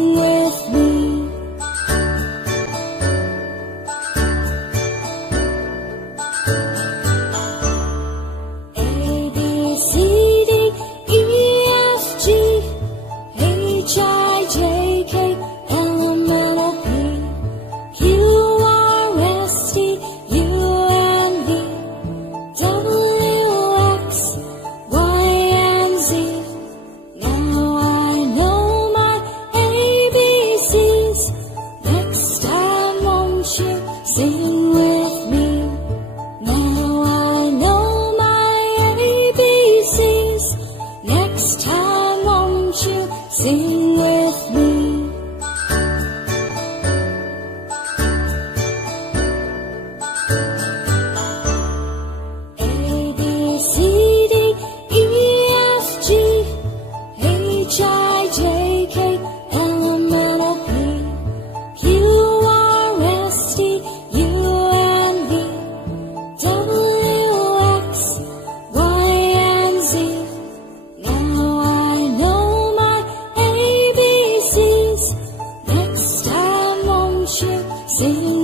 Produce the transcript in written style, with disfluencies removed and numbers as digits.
Sing with me. A, B, C, D, E, F, G, H, I, J, K, L, M, N, O, P, Q, R, S, T, U, and V, W, X, Y, and Z. Now I know my ABCs. Next time won't you sing with me? Now I know my ABCs. Next time won't you sing with me? A, B, C, D, E, F, G, H, I, J, K, L, M, N, O, P, Q, R, S, T, U, and V, W, X, Y, and Z. Now I know my ABCs. Next time won't you sing